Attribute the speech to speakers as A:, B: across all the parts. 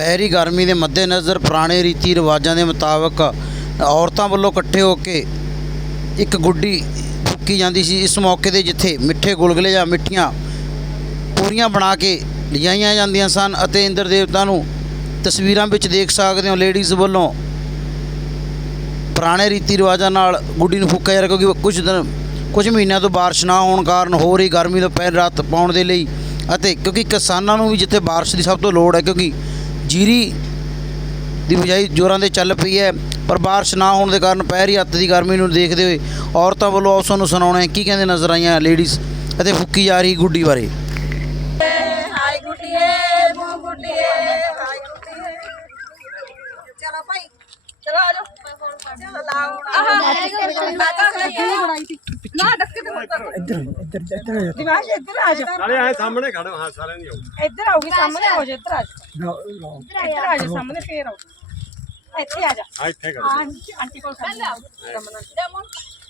A: ਪਹਿਰੀ ਗਰਮੀ ਦੇ ਮੱਦੇਨਜ਼ਰ ਪੁਰਾਣੇ ਰੀਤੀ ਰਿਵਾਜਾਂ ਦੇ ਮੁਤਾਬਕ ਔਰਤਾਂ ਵੱਲੋਂ ਇਕੱਠੇ ਹੋ ਕੇ ਇੱਕ ਗੁੱਡੀ ਫੂਕੀ ਜਾਂਦੀ ਸੀ। ਇਸ ਮੌਕੇ ਤੇ ਜਿੱਥੇ ਮਿੱਠੇ ਗੁਲਗੁਲੇ ਜਾਂ ਮਿੱਠੀਆਂ ਪੂਰੀਆਂ ਬਣਾ ਕੇ ਲਿਆਈਆਂ ਜਾਂਦੀਆਂ ਸਨ ਅਤੇ ਇੰਦਰ ਦੇਵਤਾ ਨੂੰ ਤਸਵੀਰਾਂ ਵਿੱਚ ਦੇਖ ਸਕਦੇ ਹੋ ਲੇਡੀਜ਼ ਵੱਲੋਂ ਪੁਰਾਣੇ ਰੀਤੀ ਰਿਵਾਜਾਂ ਨਾਲ ਗੁੱਡੀ ਨੂੰ ਫੂਕਿਆ ਜਾ ਰਿਹਾ ਕਿਉਂਕਿ ਕੁਝ ਦਿਨ, ਕੁਝ ਮਹੀਨਿਆਂ ਤੋਂ ਬਾਰਿਸ਼ ਨਾ ਹੋਣ ਕਾਰਨ ਹੋ ਰਹੀ ਗਰਮੀ ਤੋਂ ਪਹਿਲ ਰਾਤ ਪਾਉਣ ਦੇ ਲਈ ਅਤੇ ਕਿਉਂਕਿ ਕਿਸਾਨਾਂ ਨੂੰ ਵੀ ਜਿੱਥੇ ਬਾਰਿਸ਼ ਦੀ ਸਭ ਤੋਂ ਲੋੜ ਹੈ ਕਿਉਂਕਿ ਜੀਰੀ ਦੀ ਬਿਜਾਈ ਜੋਰਾਂ ਦੇ ਚੱਲ ਪਈ ਹੈ, ਪਰ ਬਾਰਿਸ਼ ਨਾ ਹੋਣ ਦੇ ਕਾਰਨ ਪਹਿਰੀ ਹੱਥ ਦੀ ਗਰਮੀ ਨੂੰ ਦੇਖਦੇ ਹੋਏ ਔਰਤਾਂ ਵੱਲੋਂ ਉਸ ਨੂੰ ਸੁਣਾਉਣਾ ਕੀ ਕਹਿੰਦੇ ਨਜ਼ਰ ਆਈਆਂ ਲੇਡੀਜ਼ ਅਤੇ ਫੁੱਕੀ ਜਾ ਰਹੀ ਗੁੱਡੀ ਬਾਰੇ।
B: ਹਾਈ ਗੁੱਡੀਏ ਮੂੰ ਗੁੱਡੀਏ ਹਾਈ ਗੁੱਡੀਏ ਚਲੋ ਭਾਈ। ਚਲੋ ਆ ਜਾਓ। ਚਲੋ ਲਾਓ। ਆਹ। ਨਾ ਡੱਕੇ ਤੇ ਇੱਧਰ ਇੱਧਰ ਇੱਧਰ ਦਿਮਾਗ ਇੱਧਰ ਆ ਜਾ।
C: ਨਾਲੇ ਆਏ ਸਾਹਮਣੇ ਖੜੋ। ਹਾਂ ਸਾਰਿਆਂ ਦੀ ਆਓ
B: ਇੱਧਰ ਆਉਗੀ ਸਾਹਮਣੇ ਹੋ ਜਾ ਇੱਧਰ ਆ ਜਾ। ਇੱਧਰ ਆ ਜਾ। ਸਾਹਮਣੇ ਫੇਰ ਆਓ। ਇੱਥੇ ਆ ਜਾ।
C: ਆ ਇੱਥੇ ਖੜੋ।
B: ਆਂਟੀ ਆਂਟੀ ਕੋਲ ਖੜ। ਜਾ ਰਮਨ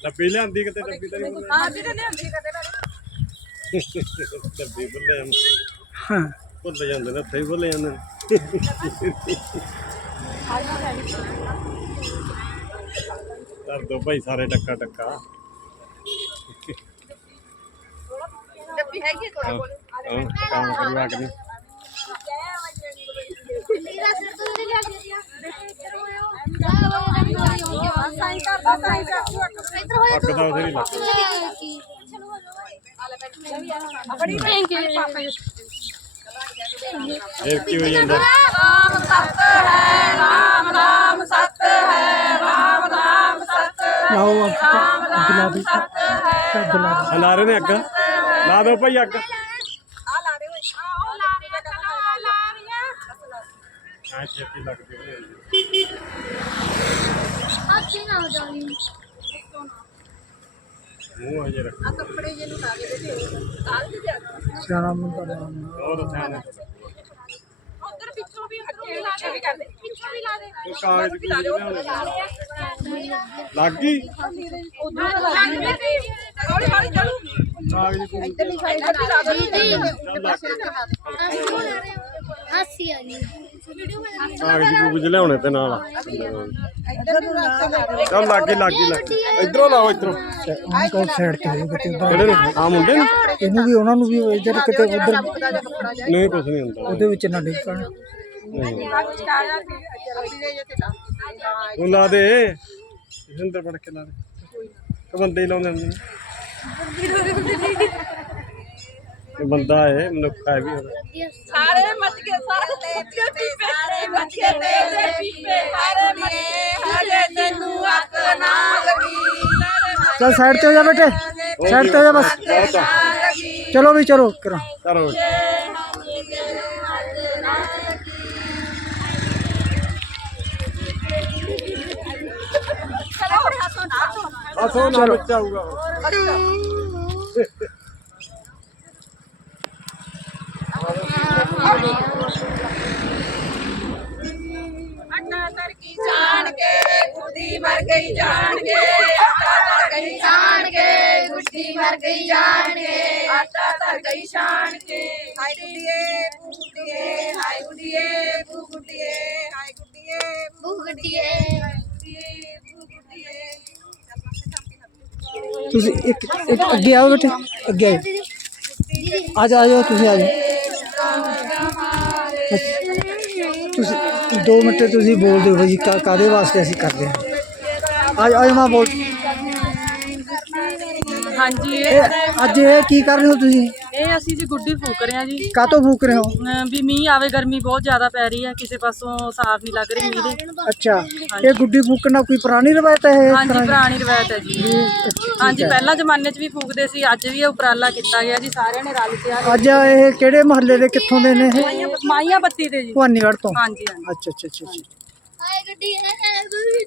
C: ਡੱਬੀ ਲਿਆਂਦੀ ਕਿਤੇ ਡੱਬੀ ਤਾਂ ਨਹੀਂ
B: ਹਾਂ ਵੀ ਤੇ ਲਿਆਂਦੀ ਕਦੇ ਨਾ।
C: ਡੱਬੀ ਭੁੱਲੇ ਜਾਂਦੇ। ਹਾਂ। ਭੁੱਲ ਜਾਂਦੇ ਨੇ ਉੱਥੇ ਹੀ ਭੁੱਲ ਜਾਂਦੇ ਨੇ। ਕਰ ਦੋ ਭਾਈ ਸਾਰੇ ਟੱਕਾ ਟੱਕਾ।
B: ਡੱਬੀ ਹੈਗੀ ਹੈ ਤੁਹਾਡੇ ਕੋਲ
C: ਕੰਮ ਕਰਵਾ ਕੇ
D: ਮੇਰਾ ਸਿਰ ਤੋਂ ਲਿਆ ਗਿਆ ਇੱਧਰ ਹੋਇਆ ਥੈਂਕ ਯੂ
C: ਇਹ ਕੀ ਹੋਈ ਜਾਂਦਾ
B: ਰਾਮ ਸਤ ਹੈ ਰਾਮ ਰਾਮ ਸਤ ਹੈ ਰਾਮ ਰਾਮ ਸਤ ਹੈ ਰਾਮ ਰਾਮ ਸਤ ਹੈ
C: ਲਾ ਰਹੇ ਨੇ ਅੱਗ। ਲਾ ਦਿਓ ਭਾਈ ਅੱਗ।
B: ਆ ਲਾ ਰਹੇ ਹੋਏ ਆ ਉਹ ਲਾ ਰਹੇ ਆ ਲਾ ਰਹੀਆਂ।
C: ਆ ਛੇਤੀ ਲੱਗਦੀ ਹੋਈ
D: ਅੱਛੀ ਨਾ ਹੋ ਜਾਣੀ
C: ਮੂੰਹ ਹਜੇ ਰੱਖ।
B: ਆ ਕੱਪੜੇ ਜਿਹਨੂੰ ਲਾ ਕੇ ਦੇ ਕਾਲ ਦੀ ਜਾ
C: ਹੋਰ ਸਿਆਣੇ
B: ਉਧਰ ਪਿੱਛੋਂ ਵੀ ਅੱਗੇ ਲਾ ਕੇ ਵੀ ਕਰਦੇ ਪਿੱਛੋਂ ਵੀ ਲਾ ਦੇ।
C: ਉਹ ਕਾਗਜ਼ ਵੀ ਲਿਆਉਣੇ ਲੱਗ ਗਈ?
B: ਉਧਰ ਲਾ ਦੇ। ਹੌਲੀ ਹੌਲੀ ਚਲੂ।
C: ਕਾਗਜ਼ ਕੋਈ
B: ਇੱਧਰਲੀ ਸਾਈਡ ਤੇ ਲਾ ਦੋ।
C: ਲੱਗ ਗਈ
D: ਹੱਸੀ ਆ ਗਈ
C: ਕਾਗਜ਼ ਕੂਗਜ਼ ਲਿਆਉਣੇ ਤੇ ਨਾਲ। ਚੱਲ ਲੱਗ ਲੱਗ ਲੱਗ। ਇਧਰੋਂ ਲਾਓ ਇਧਰੋਂ।
E: ਅੰਕਲ ਸਾਈਡ ਤੇ ਹੋਏ ਉਧਰ
C: ਕਿਹੜੇ ਨੂੰ? ਆ ਮੁੰਡੇ ਨੂੰ?
E: ਇਹਨੂੰ ਵੀ ਉਹਨਾਂ ਨੂੰ ਵੀ ਇੱਧਰ ਕਿਤੇ ਉਧਰ
C: ਨਹੀਂ ਕੁਝ ਨਹੀਂ ਹੁੰਦਾ।
E: ਉਹਦੇ ਵਿੱਚ ਨਾ
B: ਜੇ ਲਾ
C: ਉਹ ਲਾ ਦੇ। ਸਿੰਦਰ ਪੜ ਕੇ ਲਾ ਦੇ। ਤੇ ਬੰਦੇ ਹੀ ਲਾਉਂਦੇ ਹੁੰਦੇ ਨੇ। ਇਹ ਬੰਦਾ ਹੈ ਮਨੁੱਖ ਹੈ ਵੀ ਹੋਵੇ
B: ਸਾਰੇ ਮੱਚ ਕੇ ਸਾਰੇ ਤੇ ਪੀਪੇ ਸਾਰੇ ਮੱਚ ਕੇ ਤੇ ਪੀਪੇ ਸਾਰੇ ਮੱਚ ਕੇ ਹਜੇ ਤੈਨੂੰ ਅੱਕ ਨਾ ਲੱਗੀ
E: ਚਲ ਸਾਈਡ ਤੇ ਹੋ ਜਾ ਬੇਟੇ ਸਾਈਡ ਤੇ ਹੋ ਜਾ ਬਸ
C: ਬਹੁਤ ਆ
E: ਚਲੋ ਵੀ ਚਲੋ ਕਰਾਂ
C: ਕਰੋ ਹਸੋ ਨਾ ਬੱਚਾ ਆਊਗਾ
B: ਅੱਡਾ ਤਰ ਕੀ ਜਾਣ ਕੇ ਗੁੱਡੀ ਮਰ ਗਈ ਜਾਣ ਕੇ ਅੱਡਾ ਤਰ ਗਈ ਜਾਣ ਕੇ ਗੁੱਡੀ ਮਰ ਗਈ ਜਾਣ ਕੇ ਅੱਡਾ ਤਰ ਗਈ ਜਾਣ ਕੇ ਹਾਈ ਗੁੱਡੀਏ ਬੂ ਗੁੱਡੀਏ ਹਾਈ ਗੁੱਡੀਏ ਬੂ ਗੁੱਡੀਏ ਹਾਈ ਗੁੱਡੀਏ ਬੂ
D: ਬੁੱਕ ਗੱਡੀਏ
B: ਗੁੱਡੀਏ ਬੂ ਗੁੱਡੀਏ ਚੱਲ ਪਾਸੇ ਥਾਪੀ ਥਾਪੀ
E: ਤੁਸੀਂ ਇੱਕ ਇੱਕ ਅੱਗੇ ਆਓ ਬੇਟੇ ਅੱਗੇ ਆਓ ਆ ਜਾ ਆ ਜਾਓ ਤੁਸੀਂ ਆ ਜਾਓ ਤੁਸੀਂ 2 ਮਿੰਟ ਤੁਸੀਂ ਬੋਲ ਦਿਓ ਜੀ ਕਾਦੇ ਵਾਸਤੇ ਅਸੀਂ ਕਰਦੇ ਹਾਂ? ਆ ਆ ਮਾਂ ਬੋਲ।
F: ਹਾਂਜੀ। ਇਹ
E: ਅੱਜ ਇਹ ਕੀ ਕਰ ਰਹੇ ਹੋ ਤੁਸੀਂ?
F: ਇਹ ਅਸੀਂ ਜੀ ਗੁੱਡੀ ਫੂਕ ਰਹੇ ਹਾਂ ਜੀ
E: ਕਾਤੋਂ ਫੂਕ ਰਹੇ ਹੋ
F: ਅਮ ਵੀ ਮੀਂਹ ਆਵੇ ਗਰਮੀ ਬਹੁਤ ਜ਼ਿਆਦਾ ਪੈ ਰਹੀ ਹੈ ਕਿਸੇ ਪਾਸੋਂ ਸਾਫ਼ ਨਹੀਂ ਲੱਗ ਰਹੀ ਮੀਂਹ ਦੀ
E: ਅੱਛਾ ਇਹ ਗੁੱਡੀ ਫੂਕਣ ਕੋਈ ਪੁਰਾਣੀ ਰਵਾਇਤ ਹੈ ਇਸ
F: ਹਾਂਜੀ
E: ਤਰ੍ਹਾਂ ਦੀ?
F: ਪੁਰਾਣੀ ਰਵਾਇਤ ਹੈ ਜੀ ਹਾਂਜੀ ਪਹਿਲਾਂ ਜ਼ਮਾਨੇ 'ਚ ਵੀ ਫੂਕਦੇ ਸੀ ਅੱਜ ਵੀ ਇਹ ਉਪਰਾਲਾ ਕੀਤਾ ਗਿਆ ਜੀ ਸਾਰਿਆਂ ਨੇ ਰਲ ਕੇ ਆ
E: ਅੱਜ ਇਹ ਕਿਹੜੇ ਮਹੱਲੇ ਦੇ ਕਿੱਥੋਂ ਦੇ ਨੇ ਇਹ
F: ਮਾਈਆਂ ਬੱਤੀ ਦੇ ਜੀ
E: ਭਵਾਨੀਗੜ੍ਹ ਤੋਂ
F: ਹਾਂਜੀ ਹਾਂਜੀ
E: ਅੱਛਾ ਅੱਛਾ ਅੱਛਾ ਅੱਛਾ।
D: ਹਾਏ ਗੱਡੀ ਹੈ ਗੱਡੀ ਹੈ